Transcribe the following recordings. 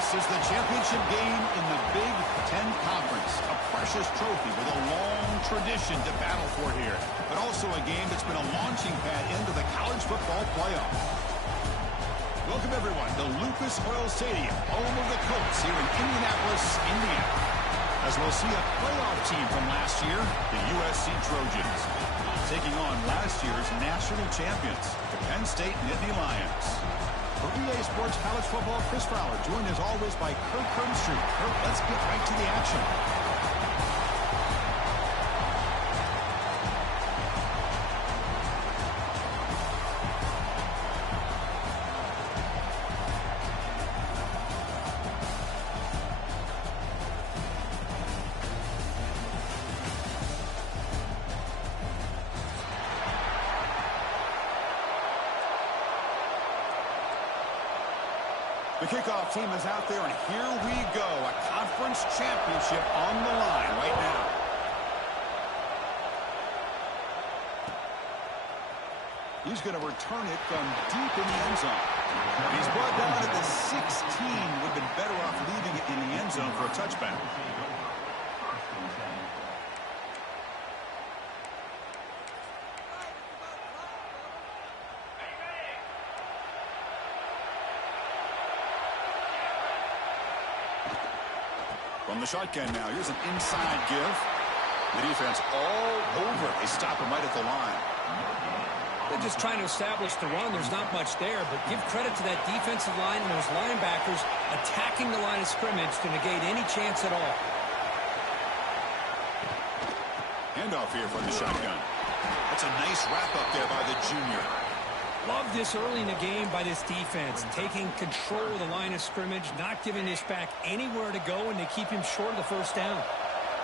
This is the championship game in the Big Ten Conference. A precious trophy with a long tradition to battle for here. But also a game that's been a launching pad into the college football playoff. Welcome, everyone, to Lucas Oil Stadium, home of the Colts here in Indianapolis, Indiana. As we'll see a playoff team from last year, the USC Trojans, taking on last year's national champions, the Penn State Nittany Lions. For EA Sports College Football, Chris Fowler, joined as always by Kirk Herbstreit. Kirk, let's get right to the action. The kickoff team is out there, and here we go. A conference championship on the line right now. He's going to return it from deep in the end zone. He's brought down at the 16. Would have been better off leaving it in the end zone for a touchback. From the shotgun now, here's an inside give. The defense all over. They stop him right at the line. They're just trying to establish the run. There's not much there, but give credit to that defensive line and those linebackers attacking the line of scrimmage to negate any chance at all. Handoff here from the shotgun. That's a nice wrap up there by the junior. Love this early in the game by this defense, taking control of the line of scrimmage, not giving this back anywhere to go, and they keep him short of the first down.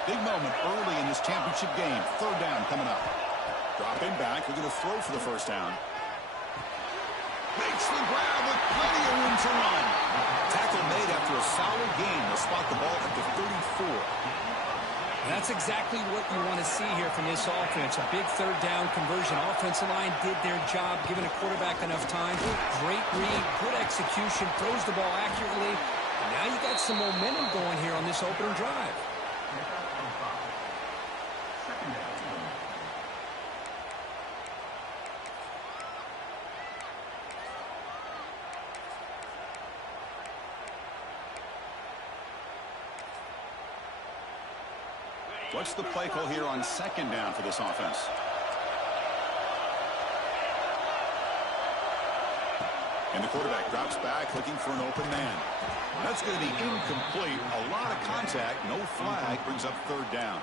Big moment early in this championship game. Third down coming up. Drop him back. We're going to throw for the first down. Makes the grab with plenty of room to run. Tackle made after a solid gain. They'll spot the ball at the 34. That's exactly what you want to see here from this offense. A big third down conversion. Offensive line did their job, giving a quarterback enough time. Great read, good execution, throws the ball accurately. And now you got some momentum going here on this opening drive. What's the play call here on second down for this offense? And the quarterback drops back looking for an open man. That's going to be incomplete. A lot of contact, no flag, brings up third down.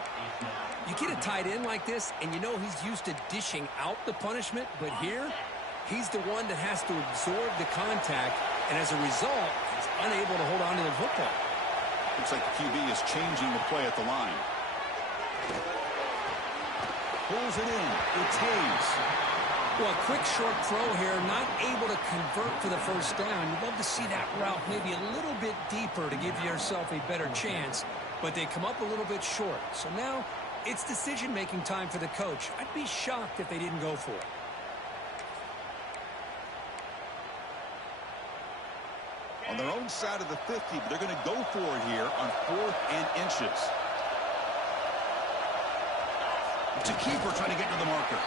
You get a tight end like this, and you know he's used to dishing out the punishment, but here, he's the one that has to absorb the contact, and as a result, he's unable to hold on to the football. Looks like the QB is changing the play at the line. Pulls it in. It's Hayes. Well, a quick short throw here, not able to convert for the first down. You'd love to see that route maybe a little bit deeper to give yourself a better chance, but they come up a little bit short. So now it's decision-making time for the coach. I'd be shocked if they didn't go for it. On their own side of the 50, but they're going to go for it here on 4th and inches. It's a keeper trying to get to the marker.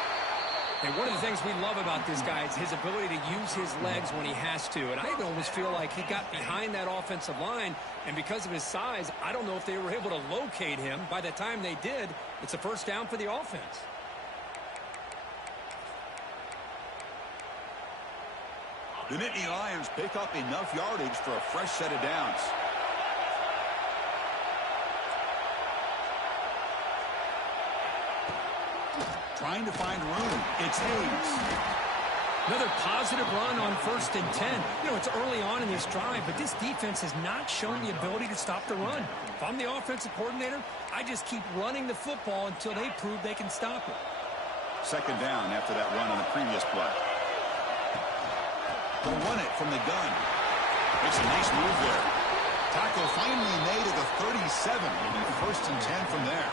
And one of the things we love about this guy is his ability to use his legs when he has to. And I almost feel like he got behind that offensive line, and because of his size, I don't know if they were able to locate him. By the time they did, it's a first down for the offense. The Nittany Lions pick up enough yardage for a fresh set of downs. Trying to find room. It's Hayes. Another positive run on 1st and 10. You know, it's early on in this drive, but this defense has not shown the ability to stop the run. If I'm the offensive coordinator, I just keep running the football until they prove they can stop it. Second down after that run on the previous play. They'll run it from the gun. Makes a nice move there. Tackle finally made at the 37. And 1st and 10 from there.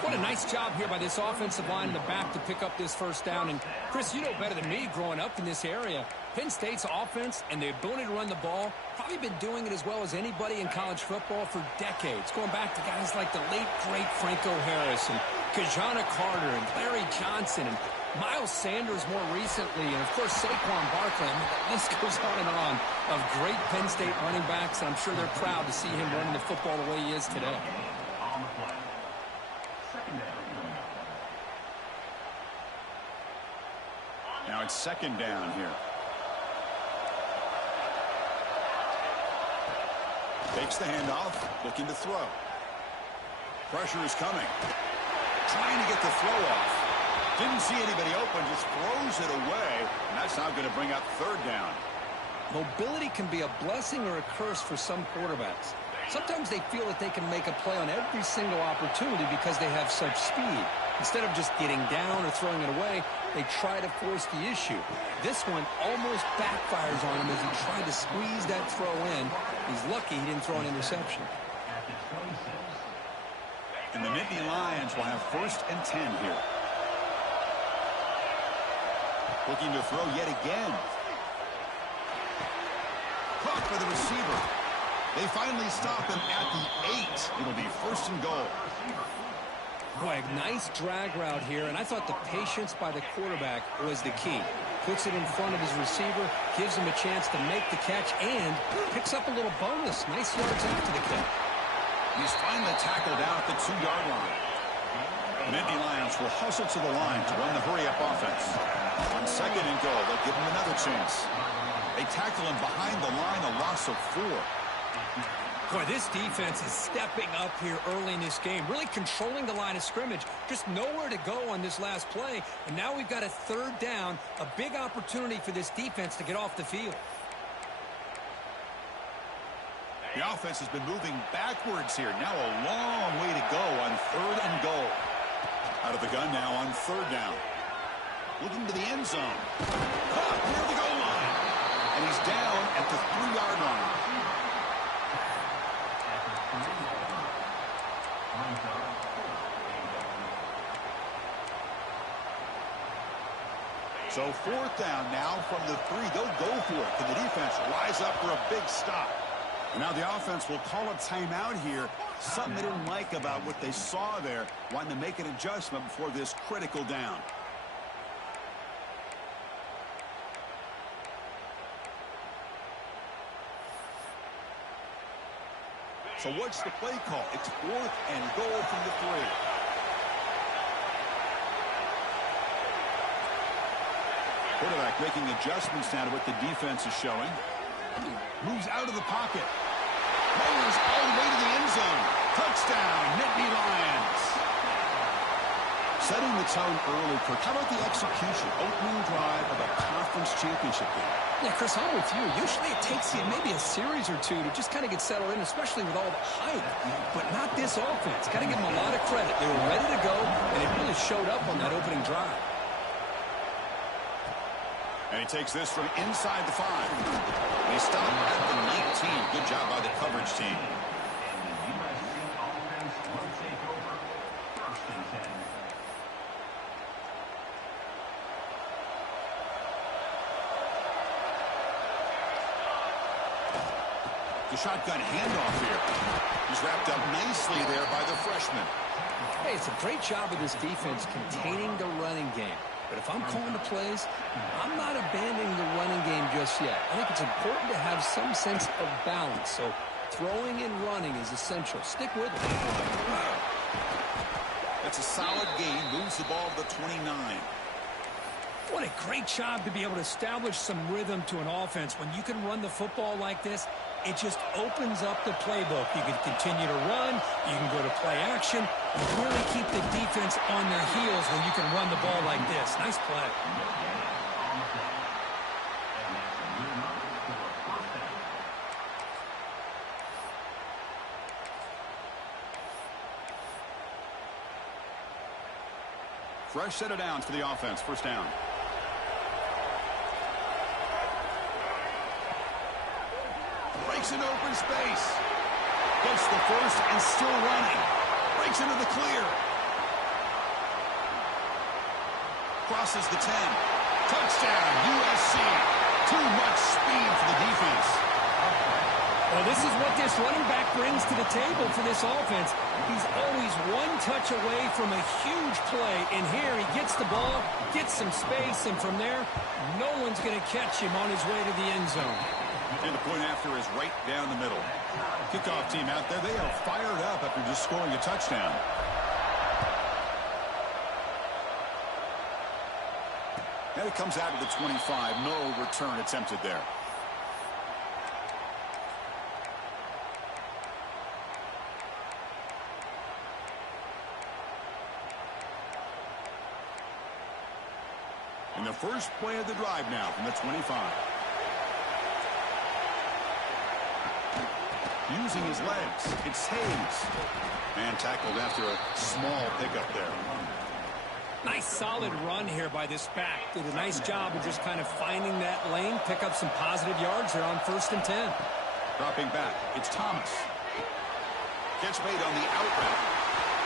What a nice job here by this offensive line in the back to pick up this first down. And, Chris, you know better than me growing up in this area, Penn State's offense and the ability to run the ball, probably been doing it as well as anybody in college football for decades, going back to guys like the late, great Franco Harris and Kajana Carter and Larry Johnson and Miles Sanders more recently, and, of course, Saquon Barkley. I mean, the list goes on and on of great Penn State running backs, and I'm sure they're proud to see him running the football the way he is today. Now it's second down here. Takes the handoff, looking to throw. Pressure is coming. Trying to get the throw off. Didn't see anybody open, just throws it away. And that's now going to bring up third down. Mobility can be a blessing or a curse for some quarterbacks. Sometimes they feel that they can make a play on every single opportunity because they have such speed. Instead of just getting down or throwing it away, they try to force the issue. This one almost backfires on him as he tried to squeeze that throw in. He's lucky he didn't throw an interception. And the Nittany Lions will have 1st and 10 here. Looking to throw yet again. Caught for the receiver. They finally stop him at the 8. It'll be 1st and goal. Boy, a nice drag route here, and I thought the patience by the quarterback was the key. Puts it in front of his receiver, gives him a chance to make the catch, and picks up a little bonus. Nice yards after the catch. He's finally tackled out at the 2-yard line. Nittany Lions will hustle to the line to run the hurry-up offense. On 2nd and goal, they'll give him another chance. They tackle him behind the line, a loss of 4. Boy, this defense is stepping up here early in this game, really controlling the line of scrimmage. Just nowhere to go on this last play, and now we've got a 3rd down, a big opportunity for this defense to get off the field. The offense has been moving backwards here. Now a long way to go on 3rd and goal. Out of the gun now on 3rd down. Looking to the end zone. Caught near the goal line. And he's down at the 3-yard line. So 4th down now from the 3. They'll go for it. Can the defense rise up for a big stop? And now the offense will call a timeout here. Something they didn't like about what they saw there. Wanting to make an adjustment before this critical down. So what's the play call? It's 4th and goal from the 3. Quarterback making adjustments now to what the defense is showing. Moves out of the pocket. Rolls all the way to the end zone. Touchdown, Nittany Lions. Setting the tone early, Kirk. How about the execution? Opening drive of a conference championship game. Yeah, Chris, I'm with you. Usually it takes you maybe a series or 2 to just kind of get settled in, especially with all the hype. But not this offense. Got to give them a lot of credit. They were ready to go, and it really showed up on that opening drive. And he takes this from inside the 5. They stop at the 19. Good job by the coverage team. The shotgun handoff here. He's wrapped up nicely there by the freshman. Hey, it's a great job of this defense containing the running game. But if I'm calling the plays, I'm not abandoning the running game just yet. I think it's important to have some sense of balance. So throwing and running is essential. Stick with it. That's a solid gain. Moves the ball to the 29. What a great job to be able to establish some rhythm to an offense. When you can run the football like this, it just opens up the playbook. You can continue to run. You can go to play action. You really keep the defense on their heels when you can run the ball like this. Nice play. Fresh set of downs for the offense. 1st down. Breaks into open space. Gets the 1st and still running. Breaks into the clear. Crosses the 10. Touchdown, USC. Too much speed for the defense. Well, this is what this running back brings to the table for this offense. He's always one touch away from a huge play. And here he gets the ball, gets some space, and from there, no one's going to catch him on his way to the end zone. And the point after is right down the middle. Kickoff team out there, they are fired up after just scoring a touchdown. And it comes out to the 25. No return attempted there. And the first play of the drive now from the 25. Using his legs, it's Hayes. Man tackled after a small pickup there. Nice solid run here by this back. Did a nice job of just kind of finding that lane, pick up some positive yards there on 1st and 10. Dropping back, it's Thomas. Catch made on the out route.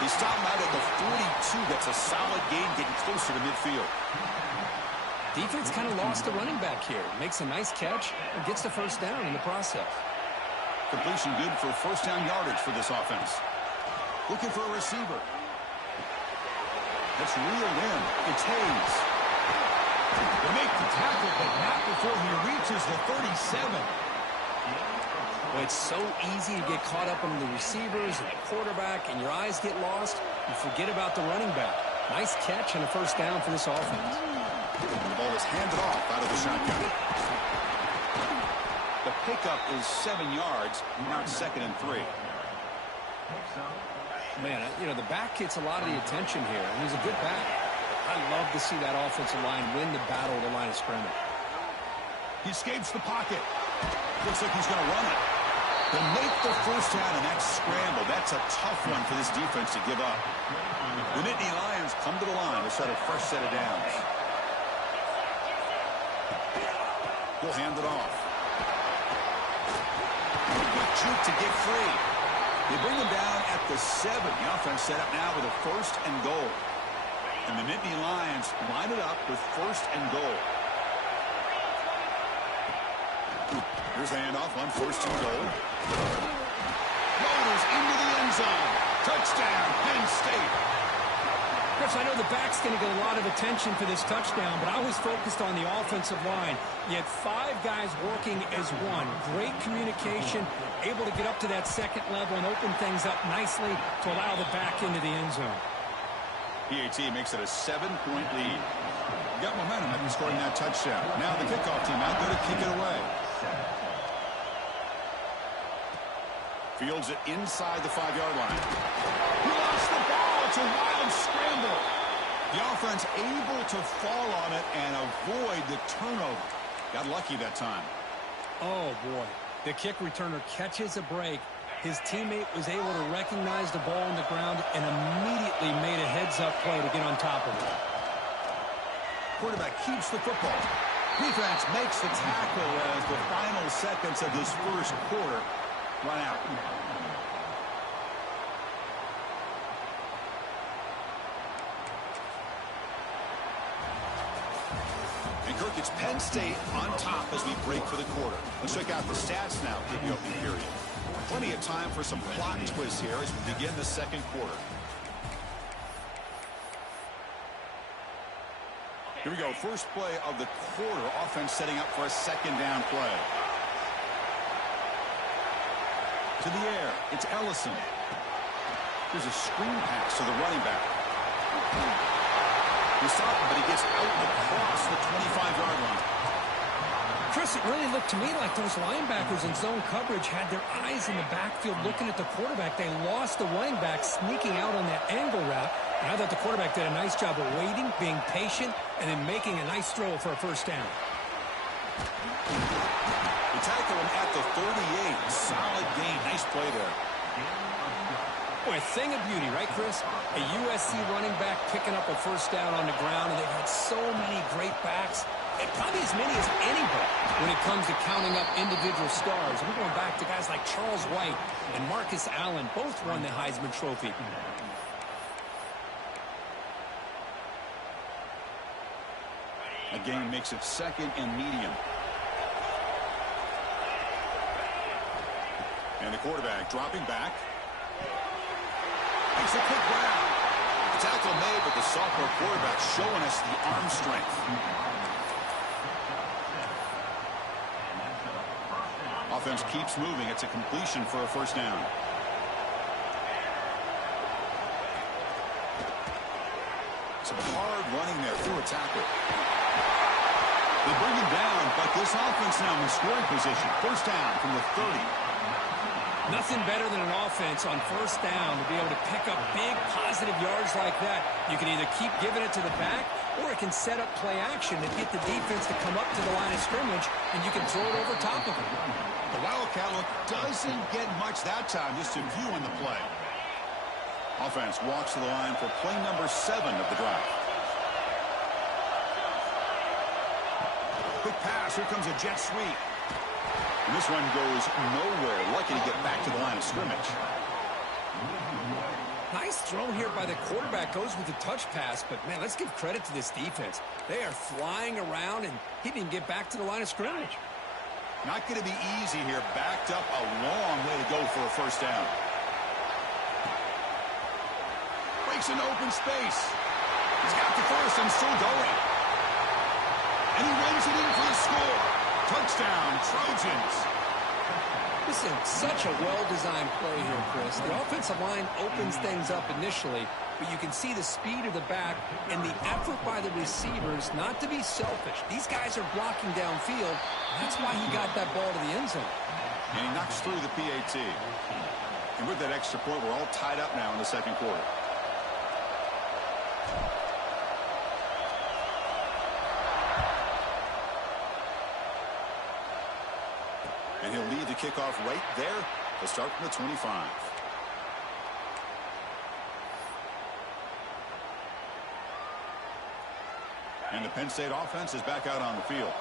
He stopped him out at the 42. That's a solid gain getting closer to midfield. Defense kind of lost the running back here. Makes a nice catch and gets the first down in the process. Completion good for first down yardage for this offense. Looking for a receiver. That's reeled in. It's Hayes. They make the tackle, but not before he reaches the 37. Well, it's so easy to get caught up in the receivers and the quarterback, and your eyes get lost. You forget about the running back. Nice catch and a first down for this offense. And the ball is handed off out of the shotgun. The pickup is 7 yards. Now it's 2nd and 3. Man, you know, the back gets a lot of the attention here, and he's a good back. I love to see that offensive line win the battle at the line of scrimmage. He escapes the pocket. Looks like he's going to run it. They make the first down, and that scramble, that's a tough one for this defense to give up. The Nittany Lions come to the line to set a fresh set of downs. We'll hand it off. Good juke to get free. They bring him down at the 7. The offense set up now with a 1st and goal. And the Nittany Lions line it up with 1st and goal. Here's the handoff on 1st and goal. Rolls into the end zone. Touchdown, Penn State. Chris, I know the back's going to get a lot of attention for this touchdown, but I was focused on the offensive line. You had 5 guys working as one. Great communication, able to get up to that 2nd level and open things up nicely to allow the back into the end zone. PAT makes it a 7-point lead. Got momentum after scoring that touchdown. Now the kickoff team out there to kick it away. Fields it inside the 5-yard line. He lost the ball. It's a wild scramble. The offense able to fall on it and avoid the turnover. Got lucky that time. Oh, boy. The kick returner catches a break. His teammate was able to recognize the ball on the ground and immediately made a heads-up play to get on top of it. Quarterback keeps the football. Defense makes the tackle as the final seconds of this first quarter run out. And Kirk, it's Penn State on top as we break for the quarter. Let's check out the stats now for the opening period. Plenty of time for some plot twists here as we begin the 2nd quarter. Here we go. First play of the quarter. Offense setting up for a 2nd down play. To the air. It's Ellison. There's a screen pass to the running back. He stopped him, but he gets out across the 25-yard line. Chris, it really looked to me like those linebackers in zone coverage had their eyes in the backfield looking at the quarterback. They lost the running back sneaking out on that angle route. And I thought the quarterback did a nice job of waiting, being patient, and then making a nice throw for a first down. They tackle him at the 38. Solid gain. Nice play there. Boy, a thing of beauty, right, Chris? A USC running back picking up a first down on the ground, and they've had so many great backs, and probably as many as anybody when it comes to counting up individual stars. We're going back to guys like Charles White and Marcus Allen, both won the Heisman Trophy. A gain makes it 2nd and medium. And the quarterback dropping back. Makes a quick grab. The tackle made, but the sophomore quarterback showing us the arm strength. Offense keeps moving. It's a completion for a first down. Some hard running there through a tackle. They bring him down, but this offense now in scoring position. First down from the 30. Nothing better than an offense on first down to be able to pick up big positive yards like that. You can either keep giving it to the back, or it can set up play action to get the defense to come up to the line of scrimmage, and you can throw it over top of it. The Wildcat look doesn't get much that time, just a few on the play. Offense walks to the line for play number 7 of the drive. Quick pass. Here comes a jet sweep. And this one goes nowhere. Lucky to get back to the line of scrimmage. Nice throw here by the quarterback. Goes with the touch pass. But, man, let's give credit to this defense. They are flying around, and he didn't get back to the line of scrimmage. Not going to be easy here. Backed up a long way to go for a first down. Breaks into open space. He's got the first and still going. And he runs it in for the score. Touchdown, Trojans. This is such a well-designed play here, Chris. The offensive line opens things up initially, but you can see the speed of the back and the effort by the receivers not to be selfish. These guys are blocking downfield. That's why he got that ball to the end zone. And he knocks through the PAT. And with that extra point, we're all tied up now in the second quarter. And he'll lead the kickoff right there to start from the 25. And the Penn State offense is back out on the field.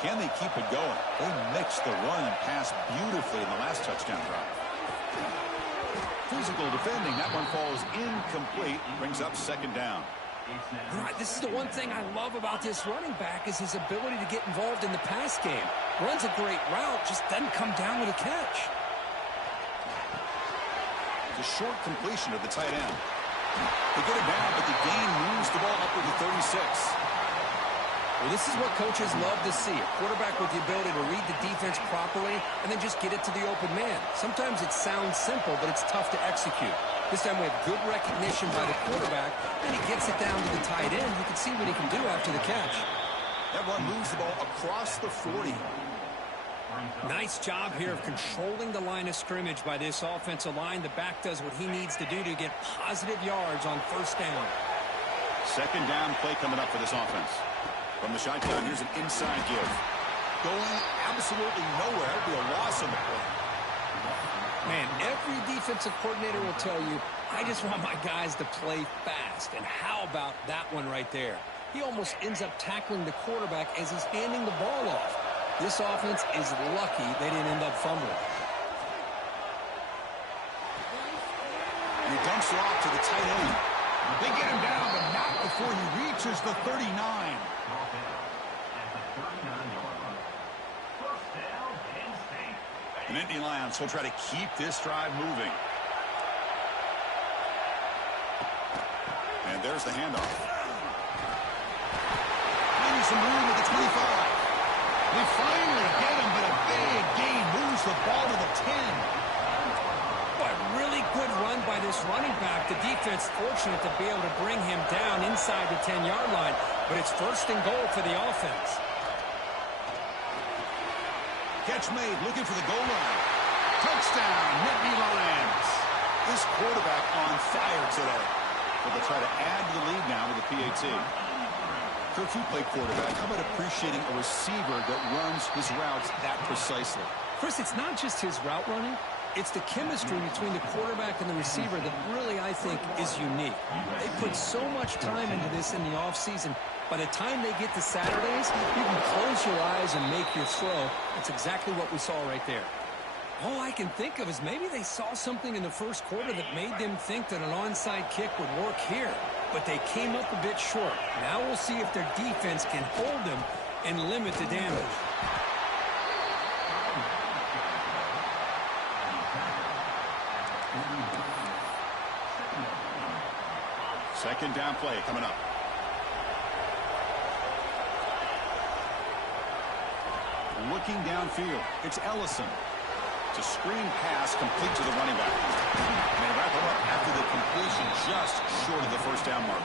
Can they keep it going? They mixed the run and pass beautifully in the last touchdown drive. Physical defending. That one falls incomplete. Brings up second down. All right, this is the one thing I love about this running back is his ability to get involved in the pass game. Runs a great route, just doesn't come down with a catch. It's a short completion of the tight end. They get it down, but the gain moves the ball up to the 36. Well, this is what coaches love to see. A quarterback with the ability to read the defense properly and then just get it to the open man. Sometimes it sounds simple, but it's tough to execute. This time we have good recognition by the quarterback, and he gets it down to the tight end. You can see what he can do after the catch. That run moves the ball across the 40. Nice job here of controlling the line of scrimmage by this offensive line. The back does what he needs to do to get positive yards on first down. Second down play coming up for this offense. From the shotgun, here's an inside give. Going absolutely nowhere. It'll be a loss on the play. Man, every defensive coordinator will tell you, I just want my guys to play fast. And how about that one right there? He almost ends up tackling the quarterback as he's handing the ball off. This offense is lucky they didn't end up fumbling. And he dumps it off to the tight end. They get him down, but not before he reaches the 39. And Indy Lions will try to keep this drive moving. And there's the handoff. Finding some room at the 25. They finally get him, but a big gain moves the ball to the 10. Boy, really good run by this running back. The defense fortunate to be able to bring him down inside the 10-yard line, but it's first and goal for the offense. Catch made, looking for the goal line. Touchdown, Nittany Lions. This quarterback on fire today. But they'll try to add to the lead now with the PAT. Kirk, you play quarterback. How about appreciating a receiver that runs his routes that precisely? Chris, it's not just his route running. It's the chemistry between the quarterback and the receiver that really, I think, is unique. They put so much time into this in the offseason. By the time they get to Saturdays, you can close your eyes and make your throw. That's exactly what we saw right there. All I can think of is maybe they saw something in the first quarter that made them think that an onside kick would work here. But they came up a bit short. Now we'll see if their defense can hold them and limit the damage. Second down play coming up. Looking downfield, it's Ellison. It's a screen pass complete to the running back. And they wrap him up after the completion just short of the first down mark.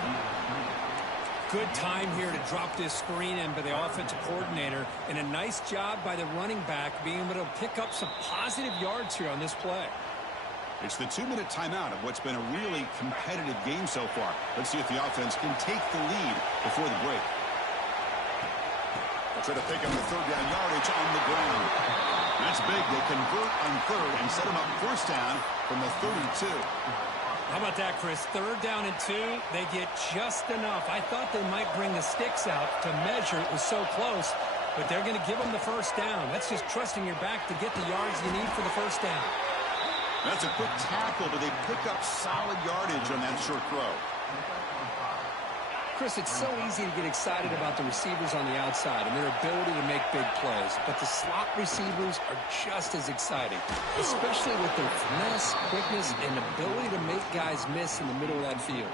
Good time here to drop this screen in by the offensive coordinator, and a nice job by the running back being able to pick up some positive yards here on this play. It's the 2-minute timeout of what's been a really competitive game so far. Let's see if the offense can take the lead before the break. They'll try to pick up the third down yardage on the ground. That's big. They convert on third and set them up first down from the 32. How about that, Chris? Third down and 2. They get just enough. I thought they might bring the sticks out to measure. It was so close, but they're going to give them the first down. That's just trusting your back to get the yards you need for the first down. That's a quick tackle, but they pick up solid yardage on that short throw. Chris, it's so easy to get excited about the receivers on the outside and their ability to make big plays, but the slot receivers are just as exciting, especially with their finesse, quickness, and ability to make guys miss in the middle of that field.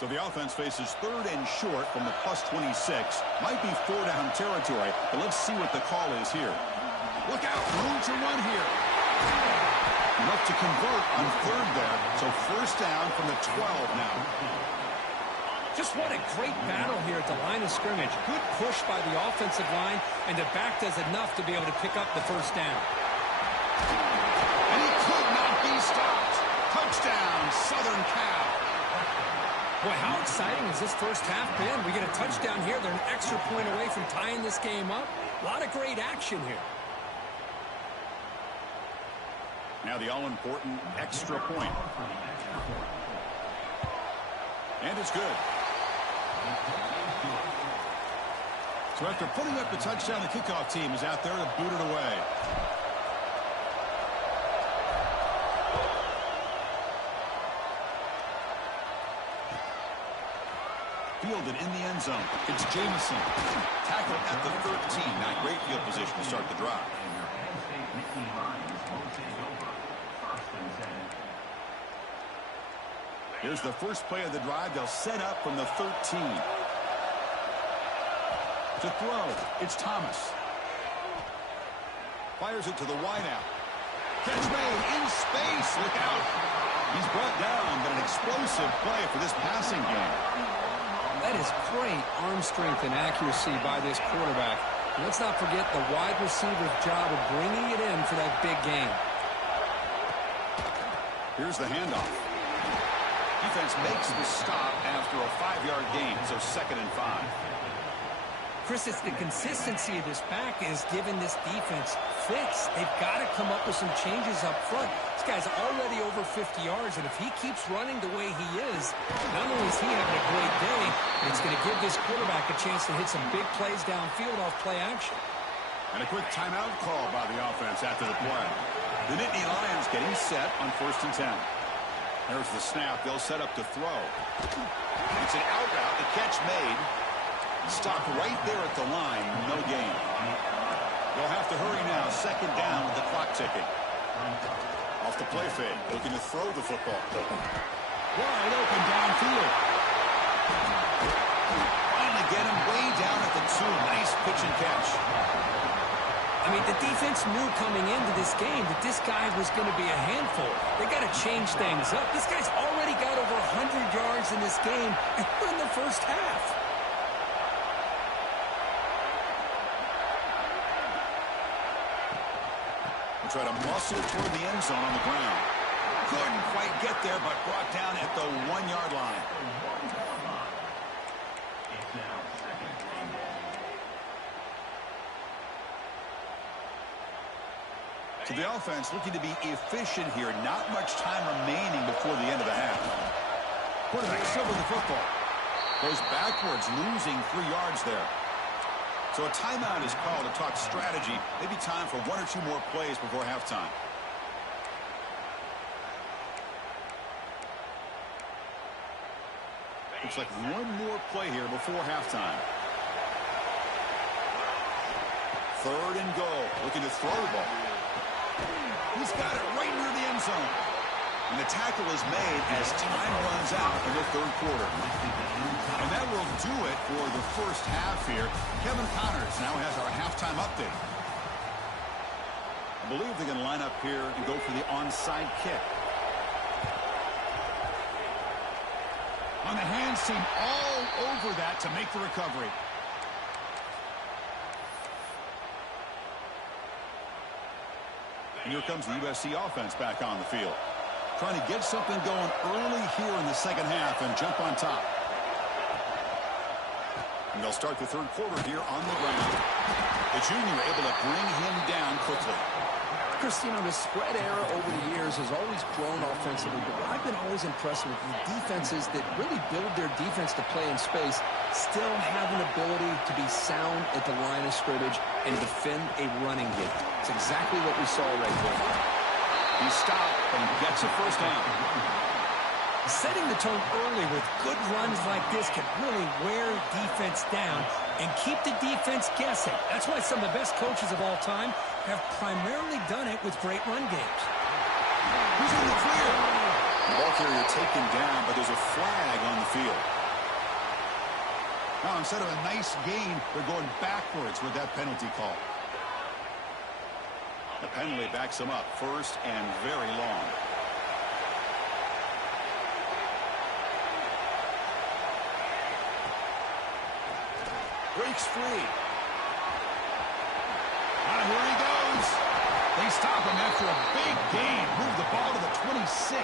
So the offense faces third and short from the plus 26. Might be 4-down territory, but let's see what the call is here. Look out, room to run here. Enough to convert on third there, so first down from the 12 now. Just what a great battle here at the line of scrimmage. Good push by the offensive line, and the back does enough to be able to pick up the first down. And he could not be stopped. Touchdown, Southern Cal. Boy, how exciting has this first half been? We get a touchdown here. They're an extra point away from tying this game up. A lot of great action here. Now the all-important extra point. And it's good. So after putting up the touchdown, the kickoff team is out there to boot it away. Fielded in the end zone. It's Jamison. Tackled at the 13. Not great field position to start the drive. Here's the first play of the drive. They'll set up from the 13. To throw, it's Thomas. Fires it to the wideout. Catch made in space. Look out. He's brought down, but an explosive play for this passing game. That is great arm strength and accuracy by this quarterback. And let's not forget the wide receiver's job of bringing it in for that big game. Here's the handoff. Defense makes the stop after a 5-yard gain, so 2nd and 5. Chris, it's the consistency of this back is giving this defense fits. They've got to come up with some changes up front. This guy's already over 50 yards, and if he keeps running the way he is, not only is he having a great day, but it's going to give this quarterback a chance to hit some big plays downfield off play action. And a quick timeout call by the offense after the play. The Nittany Lions getting set on 1st and 10. There's the snap. They'll set up to throw. It's an out route. The catch made. Stopped right there at the line. No gain. They'll have to hurry now. 2nd down with the clock ticking. Off the play fake. Looking to throw the football. Wide open downfield. Finally get him way down at the 2. Nice pitch and catch. I mean, the defense knew coming into this game that this guy was going to be a handful. They got to change things up. This guy's already got over 100 yards in this game, and we're in the first half. We'll try to muscle toward the end zone on the ground. Couldn't quite get there, but brought down at the 1-yard line. So the offense looking to be efficient here. Not much time remaining before the end of the half. Quarterback still with the football. Goes backwards, losing 3 yards there. So a timeout is called to talk strategy. Maybe time for 1 or 2 more plays before halftime. Looks like 1 more play here before halftime. 3rd and goal. Looking to throw the ball. He's got it right near the end zone. And the tackle is made as time runs out in the 3rd quarter. And that will do it for the first half here. Kevin Connors now has our halftime update. I believe they're going to line up here and go for the onside kick. On the hands team all over that to make the recovery. And here comes the USC offense back on the field. Trying to get something going early here in the second half and jump on top. And they'll start the 3rd quarter here on the ground. The junior able to bring him down quickly. Christine, the spread era over the years has always grown offensively, but what I've been always impressed with the defenses that really build their defense to play in space still have an ability to be sound at the line of scrimmage and defend a running game. It's exactly what we saw right there. He stopped and gets a first down. Setting the tone early with good runs like this can really wear defense down and keep the defense guessing. That's why some of the best coaches of all time have primarily done it with great run games. Who's in the clear? The ball carrier taken down, but there's a flag on the field. Now, instead of a nice gain, they're going backwards with that penalty call. The penalty backs them up 1st and very long. Breaks free. Here he goes. They stop him after a big gain. Move the ball to the 26.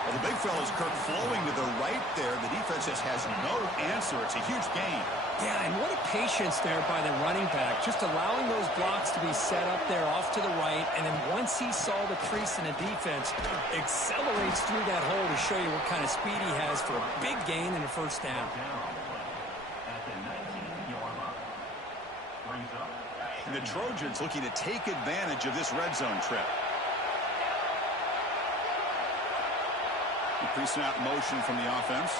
Well, the big fella's Kirk flowing to the right there. The defense just has no answer. It's a huge gain. Yeah, and what a patience there by the running back. Just allowing those blocks to be set up there off to the right. And then once he saw the crease in the defense, accelerates through that hole to show you what kind of speed he has for a big gain and a first down. And the Trojans looking to take advantage of this red zone trip. Increasing out motion from the offense.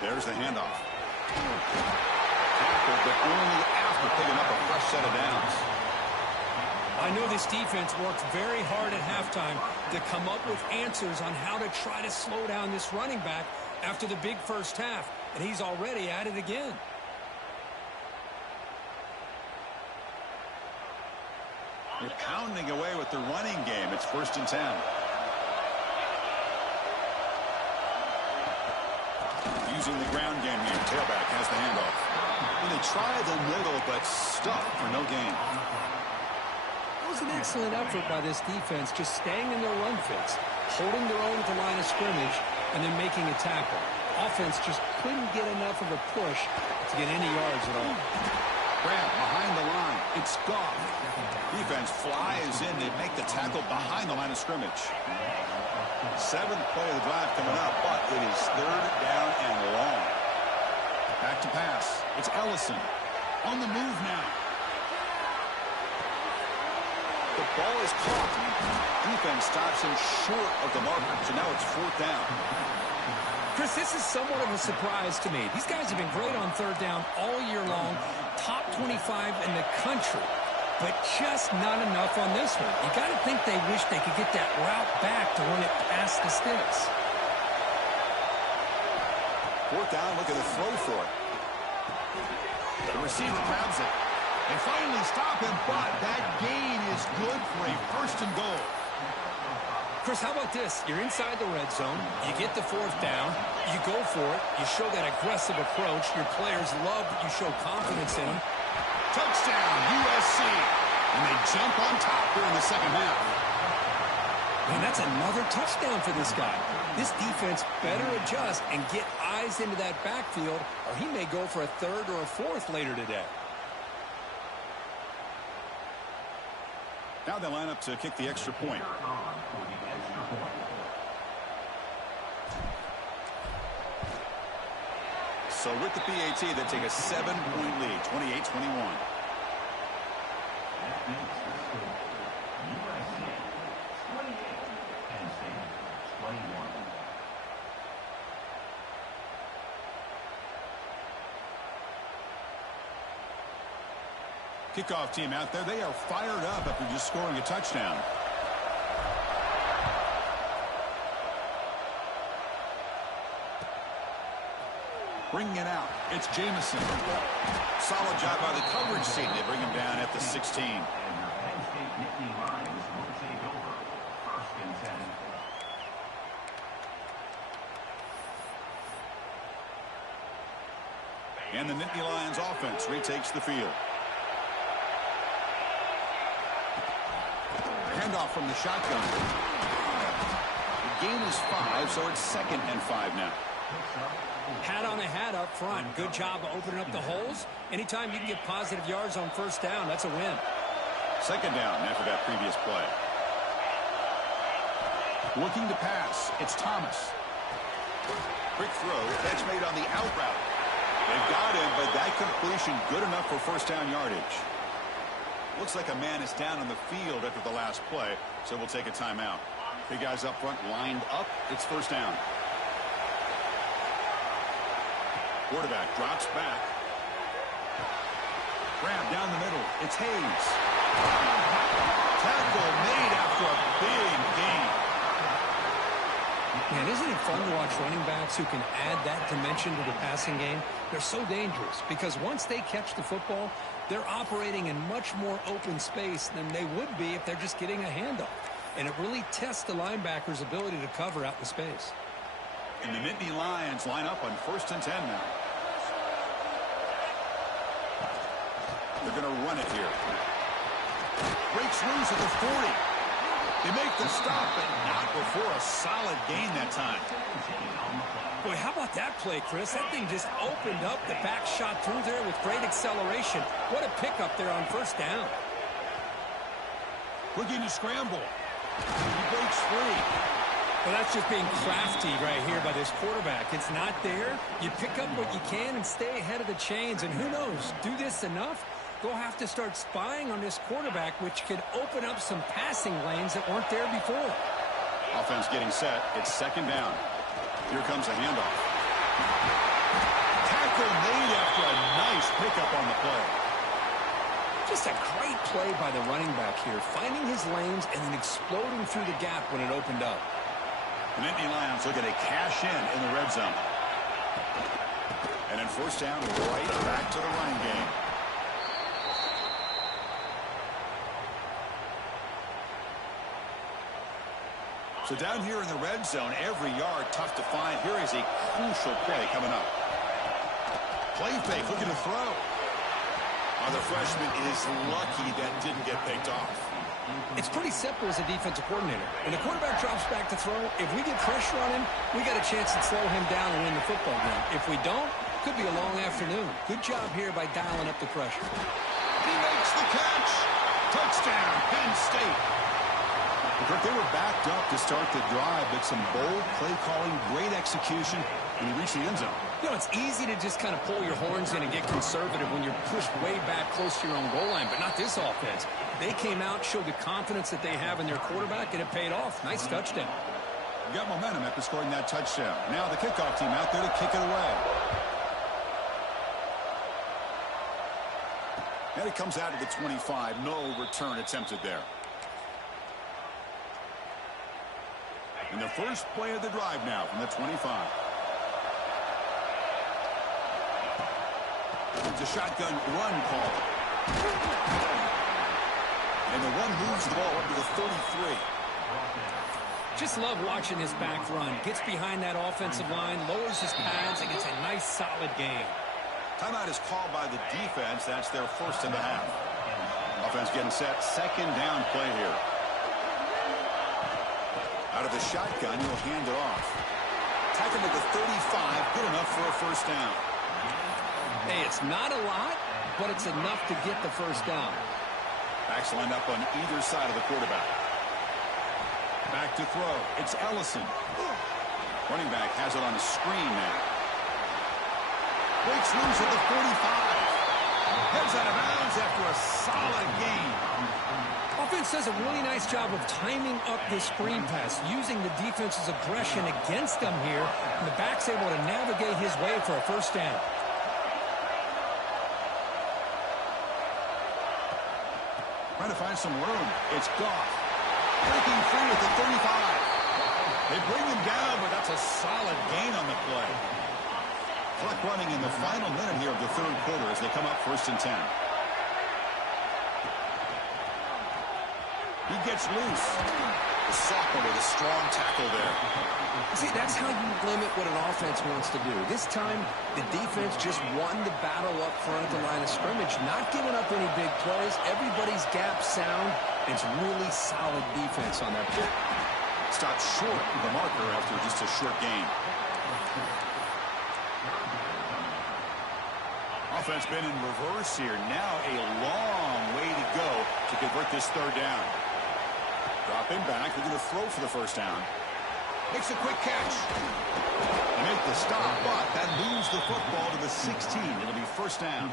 There's the handoff. Tackle, but only after picking up a fresh set of downs. I know this defense worked very hard at halftime to come up with answers on how to try to slow down this running back after the big first half. And he's already at it again. They're pounding away with the running game. It's 1st and 10. Using the ground game here. Tailback has the handoff. And they try the middle, but stuck for no gain. It was an excellent effort by this defense, just staying in their run fits, holding their own at the line of scrimmage, and then making a tackle. Offense just couldn't get enough of a push to get any yards at all. Grab behind the line. It's Goff. Defense flies in to make the tackle behind the line of scrimmage. 7th play of the drive coming up, but it is 3rd down and long. Back to pass. It's Ellison. On the move now. The ball is caught. Defense stops him short of the marker, so now it's 4th down. Chris, this is somewhat of a surprise to me. These guys have been great on 3rd down all year long, top 25 in the country, but just not enough on this one. You got to think they wish they could get that route back to run it past the sticks. 4th down, looking to throw for it. The receiver grabs it. They finally stop him, but that gain is good for a 1st and goal. Chris, how about this? You're inside the red zone. You get the 4th down. You go for it. You show that aggressive approach. Your players love that you show confidence in them. Touchdown, USC. And they jump on top here in the second half. Man, that's another touchdown for this guy. This defense better adjust and get eyes into that backfield, or he may go for a 3rd or a 4th later today. Now they line up to kick the extra point. So with the PAT, they take a 7-point lead, 28-21. Kickoff team out there, they are fired up after just scoring a touchdown. Bringing it out, it's Jamison. Solid job by the coverage team. They bring him down at the 16. And the Nittany Lions offense retakes the field. Handoff from the shotgun. The gain is 5, so it's 2nd and 5 now. Hat on a hat up front. Good job of opening up the holes. Anytime you can get positive yards on first down, that's a win. 2nd down after that previous play. Looking to pass. It's Thomas. Quick throw. That's made on the out route. They've got him, but that completion good enough for first down yardage. Looks like a man is down on the field after the last play, so we'll take a timeout. Big guys up front lined up. It's first down. Quarterback drops back. Grab down the middle. It's Hayes. Tackle made after a big gain. Man, isn't it fun to watch running backs who can add that dimension to the passing game? They're so dangerous because once they catch the football, they're operating in much more open space than they would be if they're just getting a handoff. And it really tests the linebacker's ability to cover out the space. And the Nittany Lions line up on 1st and 10 now. They're going to run it here. Breaks loose at the 40. They make the stop, but not before a solid gain that time. Boy, how about that play, Chris? That thing just opened up. The back shot through there with great acceleration. What a pickup there on first down. Looking to scramble. He breaks free. Well, that's just being crafty right here by this quarterback. It's not there. You pick up what you can and stay ahead of the chains. And who knows, do this enough, they'll have to start spying on this quarterback, which could open up some passing lanes that weren't there before. Offense getting set. It's 2nd down. Here comes a handoff. Tackle made after a nice pickup on the play. Just a great play by the running back here, finding his lanes and then exploding through the gap when it opened up. The Nittany Lions looking to cash in the red zone. And then first down, right back to the running game. So down here in the red zone, every yard tough to find. Here is a crucial play coming up. Play fake, looking to throw. Oh, the freshman is lucky that didn't get picked off. It's pretty simple as a defensive coordinator. When the quarterback drops back to throw, if we get pressure on him, we got a chance to slow him down and win the football game. If we don't, could be a long afternoon. Good job here by dialing up the pressure. He makes the catch. Touchdown, Penn State. They were backed up to start the drive, but some bold play calling, great execution, and he reached the end zone. You know, it's easy to just kind of pull your horns in and get conservative when you're pushed way back close to your own goal line, but not this offense. They came out, showed the confidence that they have in their quarterback, and it paid off. Nice touchdown. You got momentum after scoring that touchdown. Now the kickoff team out there to kick it away. And it comes out of the 25. No return attempted there. And the first play of the drive now from the 25. It's a shotgun run call. And the run moves the ball up to the 33. Just love watching his back run. Gets behind that offensive line, lowers his pads, and gets a nice solid gain. Timeout is called by the defense. That's their 1st and a half. Offense getting set. 2nd down play here. Out of the shotgun, he'll hand it off. Tackle to the 35, good enough for a first down. Hey, it's not a lot, but it's enough to get the first down. Backs lined up on either side of the quarterback. Back to throw. It's Ellison. Running back has it on a screen now. Breaks loose at the 45. Heads out of bounds after a solid gain. Offense does a really nice job of timing up this screen pass, using the defense's aggression against them here, and the back's able to navigate his way for a first down. Trying to find some room. It's Goff. Breaking free at the 35. They bring him down, but that's a solid gain on the play. Clock running in the final minute here of the third quarter as they come up 1st and 10. He gets loose. The sophomore with a strong tackle there. See, that's how you limit what an offense wants to do. This time, the defense just won the battle up front at the line of scrimmage, not giving up any big plays. Everybody's gap sound. It's really solid defense on that play. Stopped short of the marker after just a short gain. Offense been in reverse here. Now a long way to go to convert this third down. Dropping back. They're going to throw for the first down. Makes a quick catch. They make the stop, but that moves the football to the 16. It'll be first down.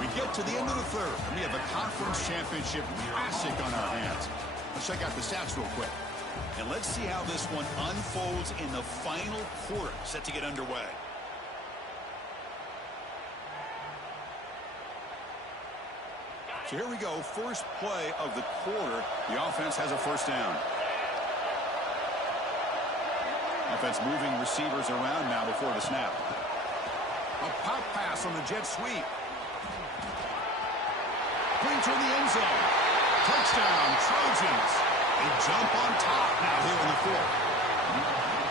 We get to the end of the third, and we have a conference championship classic on our hands. Let's check out the stats real quick. And let's see how this one unfolds in the final quarter, set to get underway. So here we go, first play of the quarter. The offense has a first down. Offense moving receivers around now before the snap. A pop pass on the jet sweep. Clean to the end zone. Touchdown, Trojans. They jump on top now here in the fourth.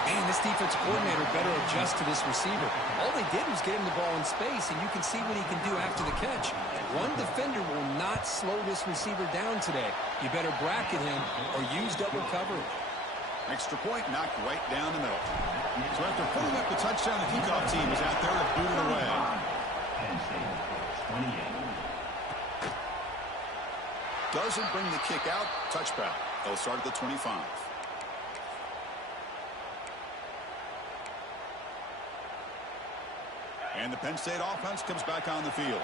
Man, this defense coordinator better adjust to this receiver. All they did was get him the ball in space, and you can see what he can do after the catch. One defender will not slow this receiver down today. You better bracket him or use double coverage. Extra point knocked right down the middle. So after putting up the touchdown, the kickoff team is out there to boot it away. Doesn't bring the kick out. Touchback. They'll start at the 25. And the Penn State offense comes back on the field.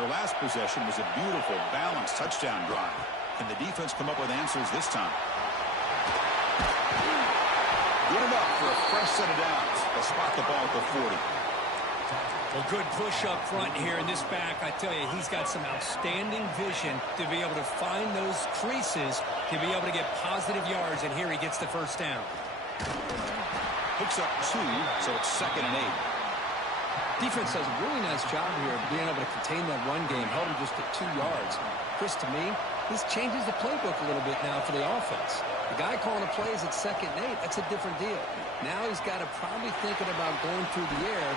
Her last possession was a beautiful, balanced touchdown drive. Can the defense come up with answers this time? Good enough for a fresh set of downs. They'll spot the ball at the 40. Well, good push up front here in this back. I tell you, he's got some outstanding vision to be able to find those creases, to be able to get positive yards, and here he gets the first down. Picks up 2, so it's 2nd and 8. Defense does a really nice job here of being able to contain that run game, held him just at 2 yards. Chris, to me, this changes the playbook a little bit now for the offense. The guy calling the plays at 2nd and 8, that's a different deal. Now he's got to probably thinking about going through the air.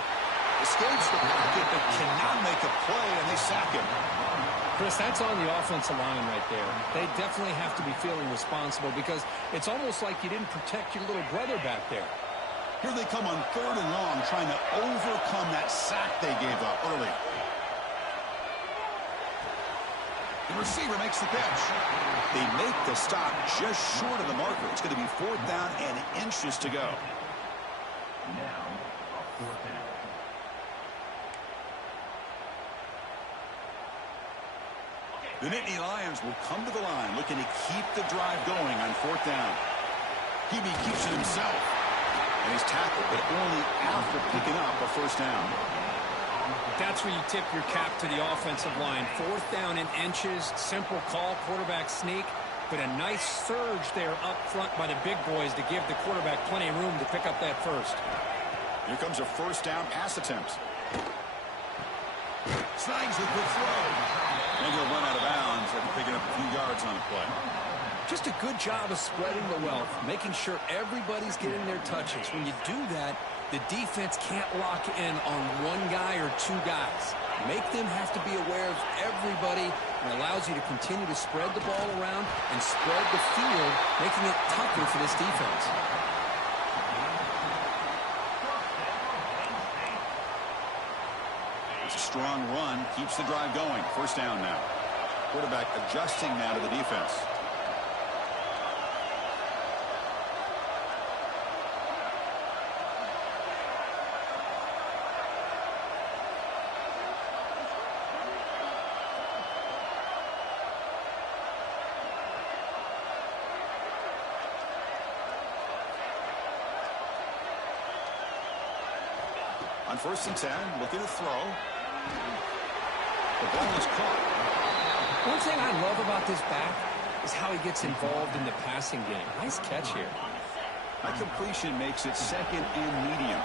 Escapes the pocket, but cannot make a play, and they sack him. Chris, that's on the offensive line right there. They definitely have to be feeling responsible because it's almost like you didn't protect your little brother back there. Here they come on 3rd and long, trying to overcome that sack they gave up early. The receiver makes the catch. They make the stop just short of the marker. It's going to be 4th down and inches to go. The Nittany Lions will come to the line, looking to keep the drive going on 4th down. Hebe keeps it himself. And he's tackled, but only after picking up a first down. That's where you tip your cap to the offensive line. 4th down and inches, simple call, quarterback sneak, but a nice surge there up front by the big boys to give the quarterback plenty of room to pick up that first. Here comes a first down pass attempt. Snags the quick throw. And he'll run out of bounds after picking up a few yards on the play. Just a good job of spreading the wealth, making sure everybody's getting their touches. When you do that, the defense can't lock in on one guy or 2 guys. Make them have to be aware of everybody, and allows you to continue to spread the ball around and spread the field, making it tougher for this defense. It's a strong run, keeps the drive going. First down now. Quarterback adjusting now to the defense. On 1st and 10, looking to throw. The ball is caught. One thing I love about this back is how he gets involved in the passing game. Nice catch here. That completion makes it 2nd and medium.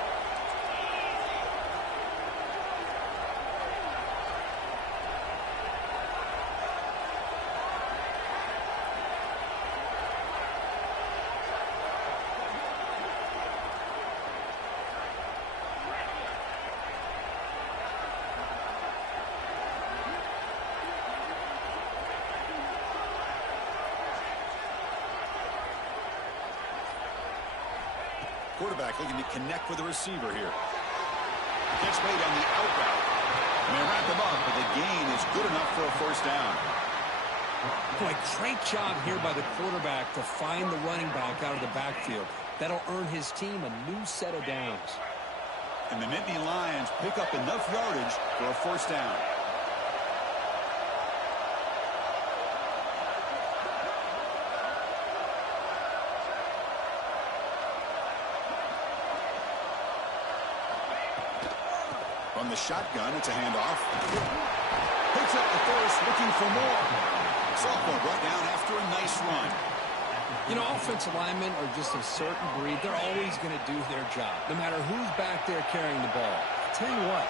Quarterback looking to connect with the receiver here. Catch made on the out route. And they wrap him up, but the gain is good enough for a 1st down. Boy, great job here by the quarterback to find the running back out of the backfield. That'll earn his team a new set of downs. And the Nittany Lions pick up enough yardage for a 1st down. From the shotgun, it's a handoff. Picks up the first, looking for more. Sophomore brought down after a nice run. You know, offensive linemen are just a certain breed. They're always going to do their job, no matter who's back there carrying the ball. I'll tell you what,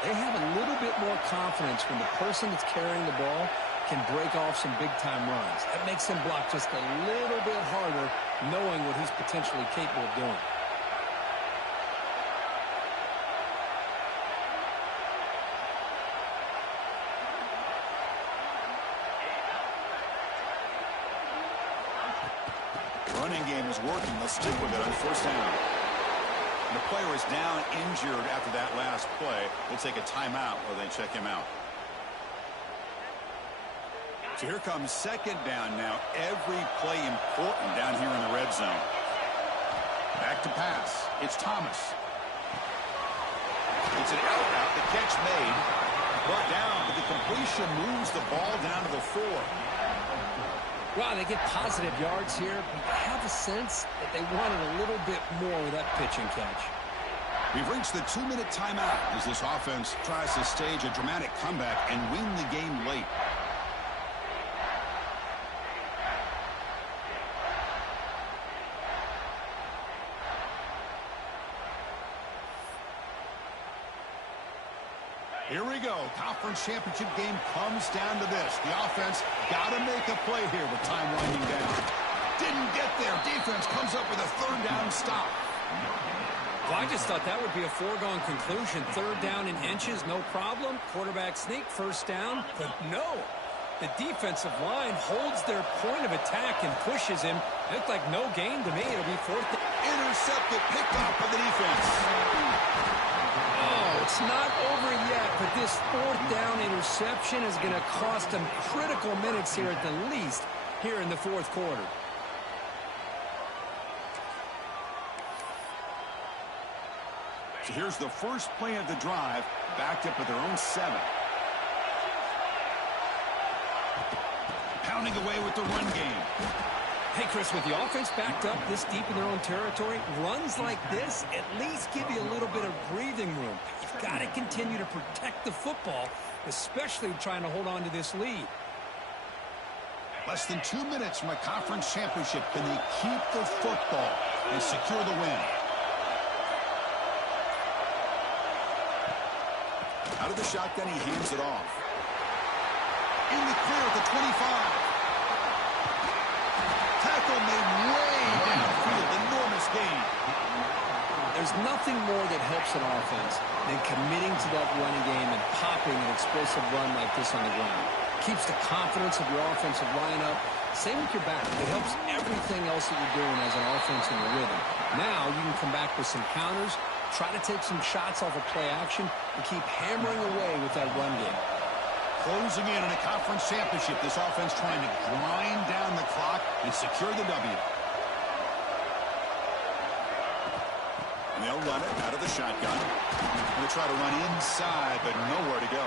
they have a little bit more confidence when the person that's carrying the ball can break off some big-time runs. That makes them block just a little bit harder, knowing what he's potentially capable of doing. Running game is working. They'll stick with it on 1st down. The player is down injured after that last play. We'll take a timeout while they check him out. So here comes 2nd down now. Every play important down here in the red zone. Back to pass. It's Thomas. It's an out route. The catch made. Brought down, but the completion moves the ball down to the 4. Wow, they get positive yards here, but you have a sense that they wanted a little bit more with that pitch and catch. We've reached the 2-minute timeout as this offense tries to stage a dramatic comeback and win the game late. Here we go. Conference championship game comes down to this. The offense got to make a play here with time winding down. Didn't get there. Defense comes up with a 3rd down stop. Well, I just thought that would be a foregone conclusion. 3rd down in inches, no problem. Quarterback sneak, 1st down. But no. The defensive line holds their point of attack and pushes him. It looked like no gain to me. It'll be 4th down. Intercepted, picked off by the defense. Oh, it's not over yet, but this 4th down interception is going to cost them critical minutes here at the least here in the 4th quarter. So here's the first play of the drive, backed up at their own 7. Pounding away with the run game. Hey, Chris, with the offense backed up this deep in their own territory, runs like this at least give you a little bit of breathing room. You've got to continue to protect the football, especially trying to hold on to this lead. Less than 2 minutes from a conference championship. Can they keep the football and secure the win? Out of the shotgun, he hands it off. In the clear at the 25. Tackle made way downfield. Enormous gain. There's nothing more that helps an offense than committing to that running game and popping an explosive run like this on the ground. Keeps the confidence of your offensive line up. Same with your back. It helps everything else that you're doing as an offense in the rhythm. Now you can come back with some counters, try to take some shots off of play action, and keep hammering away with that run game. Closing in on a conference championship, this offense trying to grind down the clock and secure the W. And they'll run it out of the shotgun. They'll try to run inside, but nowhere to go.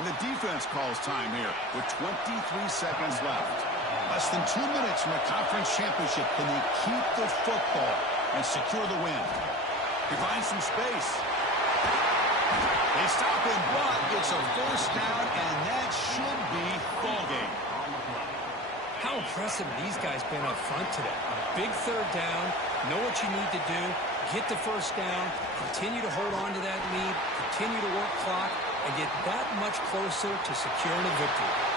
And the defense calls time here with 23 seconds left. Less than 2 minutes from a conference championship. Can they keep the football and secure the win? He finds some space. They stop him, but it's a first down, and that should be ball game. How impressive these guys been up front today. A big third down, know what you need to do, get the first down, continue to hold on to that lead, continue to work clock, and get that much closer to securing a victory.